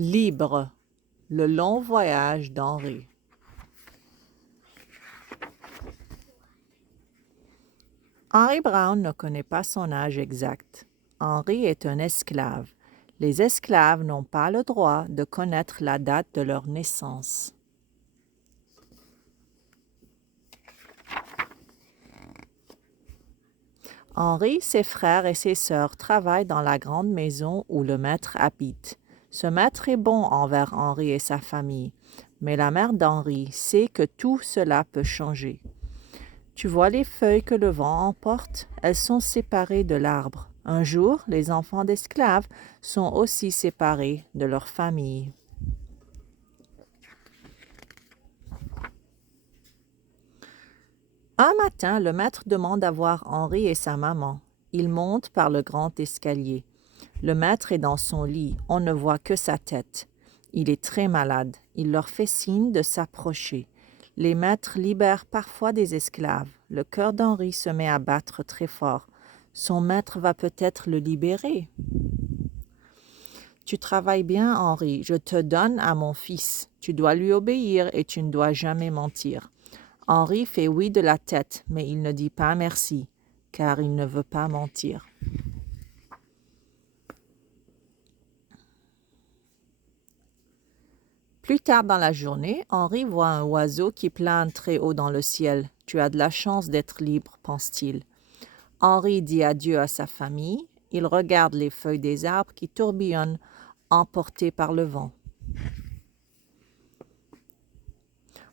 Libre, le long voyage d'Henri. Henry Brown ne connaît pas son âge exact. Henry est un esclave. Les esclaves n'ont pas le droit de connaître la date de leur naissance. Henri, ses frères et ses sœurs travaillent dans la grande maison où le maître habite. Ce maître est bon envers Henri et sa famille, mais la mère d'Henri sait que tout cela peut changer. Tu vois les feuilles que le vent emporte? Elles sont séparées de l'arbre. Un jour, les enfants d'esclaves sont aussi séparés de leur famille. Un matin, le maître demande à voir Henri et sa maman. Ils montent par le grand escalier. Le maître est dans son lit. On ne voit que sa tête. Il est très malade. Il leur fait signe de s'approcher. Les maîtres libèrent parfois des esclaves. Le cœur d'Henri se met à battre très fort. Son maître va peut-être le libérer. Tu travailles bien, Henri. Je te donne à mon fils. Tu dois lui obéir et tu ne dois jamais mentir. Henri fait oui de la tête, mais il ne dit pas merci, car il ne veut pas mentir. Plus tard dans la journée, Henri voit un oiseau qui plane très haut dans le ciel. Tu as de la chance d'être libre, pense-t-il. Henri dit adieu à sa famille. Il regarde les feuilles des arbres qui tourbillonnent, emportés par le vent.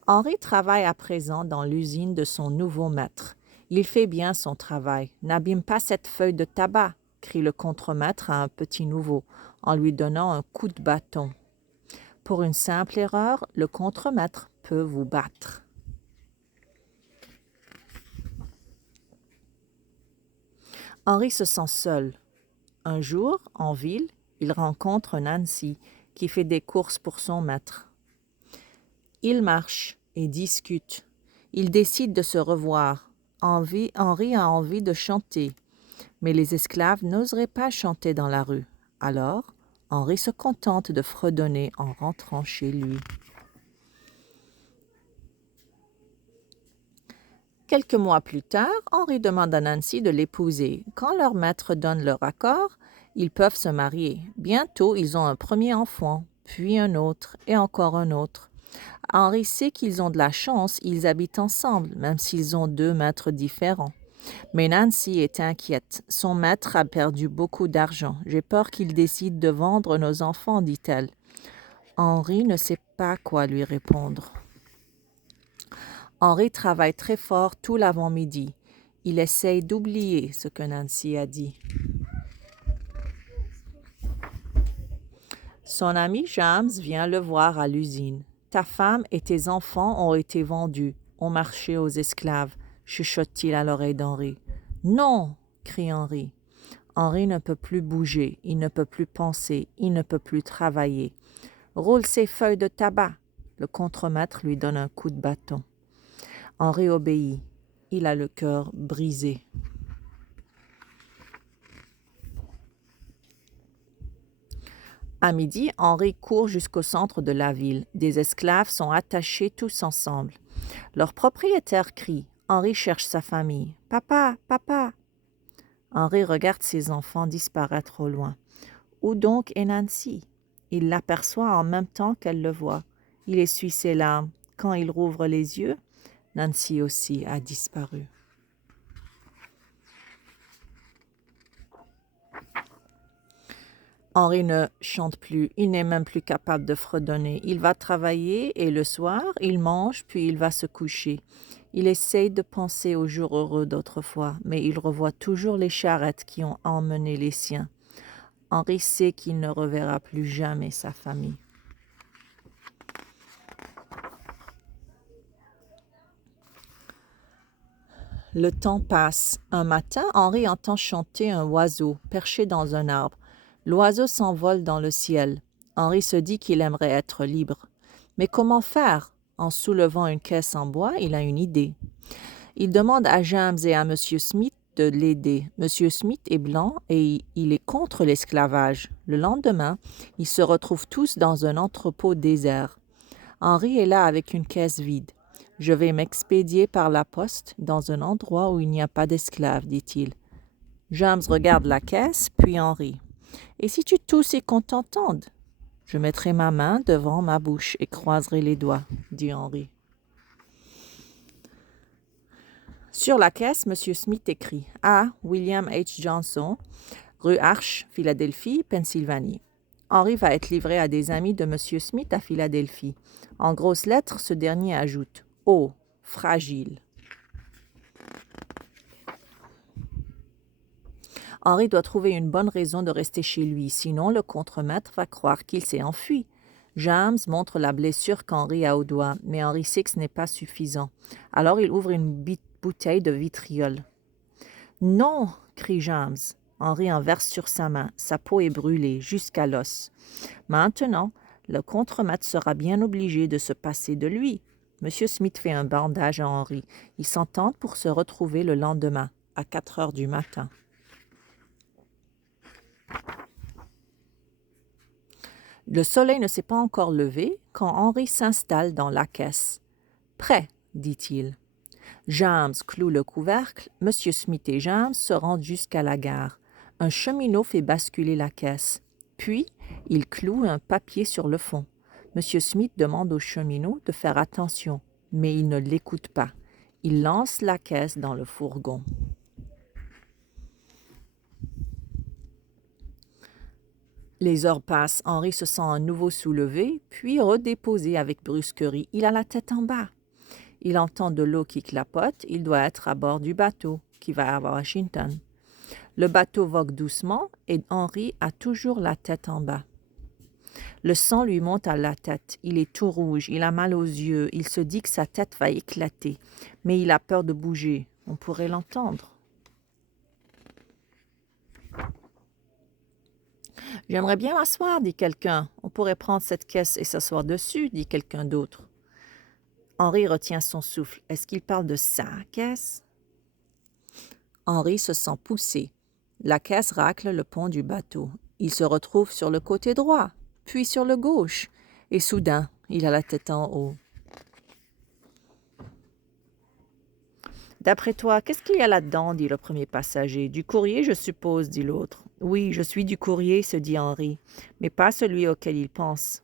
Henri travaille à présent dans l'usine de son nouveau maître. Il fait bien son travail. « N'abîme pas cette feuille de tabac !» crie le contremaître à un petit nouveau, en lui donnant un coup de bâton. Pour une simple erreur, le contremaître peut vous battre. Henri se sent seul. Un jour, en ville, il rencontre Nancy, qui fait des courses pour son maître. Ils marchent et discutent. Ils décident de se revoir. Henri a envie de chanter, mais les esclaves n'oseraient pas chanter dans la rue. Alors, Henri se contente de fredonner en rentrant chez lui. Quelques mois plus tard, Henri demande à Nancy de l'épouser. Quand leur maître donne leur accord, ils peuvent se marier. Bientôt, ils ont un premier enfant, puis un autre et encore un autre. Henri sait qu'ils ont de la chance, ils habitent ensemble, même s'ils ont 2 maîtres différents. Mais Nancy est inquiète. Son maître a perdu beaucoup d'argent. J'ai peur qu'il décide de vendre nos enfants, dit-elle. Henri ne sait pas quoi lui répondre. Henri travaille très fort tout l'avant-midi. Il essaye d'oublier ce que Nancy a dit. Son ami James vient le voir à l'usine. « Ta femme et tes enfants ont été vendus, ont marché aux esclaves », chuchote-t-il à l'oreille d'Henri. « Non !» crie Henri. Henri ne peut plus bouger, il ne peut plus penser, il ne peut plus travailler. « Roule ces feuilles de tabac !» Le contremaître lui donne un coup de bâton. Henri obéit. Il a le cœur brisé. À midi, Henri court jusqu'au centre de la ville. Des esclaves sont attachés tous ensemble. Leur propriétaire crie. Henri cherche sa famille. « Papa, papa !» Henri regarde ses enfants disparaître au loin. Où donc est Nancy? Il l'aperçoit en même temps qu'elle le voit. Il essuie ses larmes. Quand il rouvre les yeux, Nancy aussi a disparu. Henri ne chante plus, il n'est même plus capable de fredonner. Il va travailler et le soir, il mange puis il va se coucher. Il essaye de penser aux jours heureux d'autrefois, mais il revoit toujours les charrettes qui ont emmené les siens. Henri sait qu'il ne reverra plus jamais sa famille. Le temps passe. Un matin, Henri entend chanter un oiseau perché dans un arbre. L'oiseau s'envole dans le ciel. Henri se dit qu'il aimerait être libre. Mais comment faire? En soulevant une caisse en bois, il a une idée. Il demande à James et à M. Smith de l'aider. Monsieur Smith est blanc et il est contre l'esclavage. Le lendemain, ils se retrouvent tous dans un entrepôt désert. Henry est là avec une caisse vide. « Je vais m'expédier par la poste dans un endroit où il n'y a pas d'esclaves, dit-il. James regarde la caisse, puis Henry. « Et si tu tousses et qu'on t'entende? »« Je mettrai ma main devant ma bouche et croiserai les doigts, » dit Henry. Sur la caisse, M. Smith écrit « À William H. Johnson, rue Arch, Philadelphie, Pennsylvanie. » Henry va être livré à des amis de M. Smith à Philadelphie. En grosses lettres, ce dernier ajoute « Oh, fragile ». Henry doit trouver une bonne raison de rester chez lui, sinon le contremaître va croire qu'il s'est enfui. James montre la blessure qu'Henry a au doigt, mais Henry sait que ce n'est pas suffisant. Alors il ouvre une bouteille de vitriol. « Non !» crie James. Henry en verse sur sa main. Sa peau est brûlée jusqu'à l'os. Maintenant, le contremaître sera bien obligé de se passer de lui. M. Smith fait un bandage à Henry. Ils s'entendent pour se retrouver le lendemain, à 4 heures du matin. Le soleil ne s'est pas encore levé quand Henry s'installe dans la caisse. « Prêt, dit-il. » James cloue le couvercle. M. Smith et James se rendent jusqu'à la gare. Un cheminot fait basculer la caisse. Puis, il cloue un papier sur le fond. M. Smith demande au cheminot de faire attention, mais il ne l'écoute pas. Il lance la caisse dans le fourgon. Les heures passent. Henry se sent à nouveau soulevé, puis redéposé avec brusquerie. Il a la tête en bas. Il entend de l'eau qui clapote. Il doit être à bord du bateau qui va à Washington. Le bateau vogue doucement et Henry a toujours la tête en bas. Le sang lui monte à la tête. Il est tout rouge. Il a mal aux yeux. Il se dit que sa tête va éclater. Mais il a peur de bouger. On pourrait l'entendre. « J'aimerais bien m'asseoir, dit quelqu'un. On pourrait prendre cette caisse et s'asseoir dessus, dit quelqu'un d'autre. Henry retient son souffle. Est-ce qu'il parle de sa caisse? Henry se sent poussé. La caisse racle le pont du bateau. Il se retrouve sur le côté droit, puis sur le gauche, et soudain, il a la tête en haut. « D'après toi, qu'est-ce qu'il y a là-dedans » dit le premier passager. « Du courrier, je suppose » dit l'autre. « Oui, je suis du courrier » se dit Henry, mais pas celui auquel il pense.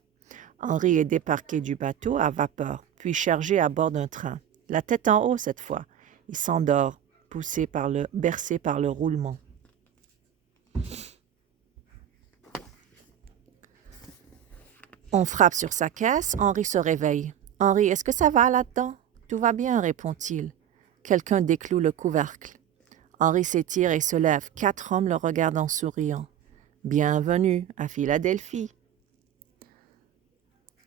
Henry est débarqué du bateau à vapeur, puis chargé à bord d'un train. La tête en haut cette fois. Il s'endort, bercé par le roulement. On frappe sur sa caisse. Henry se réveille. « Henry, est-ce que ça va là-dedans ?»« Tout va bien, répond-il. » Quelqu'un décloue le couvercle. Henry s'étire et se lève. 4 hommes le regardent en souriant. « Bienvenue à Philadelphie. »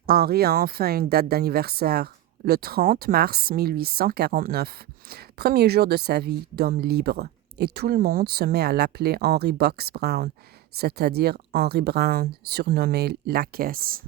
Henry a enfin une date d'anniversaire. Le 30 mars 1849. Premier jour de sa vie d'homme libre. Et tout le monde se met à l'appeler Henry Box Brown, c'est-à-dire Henry Brown, surnommé La Caisse.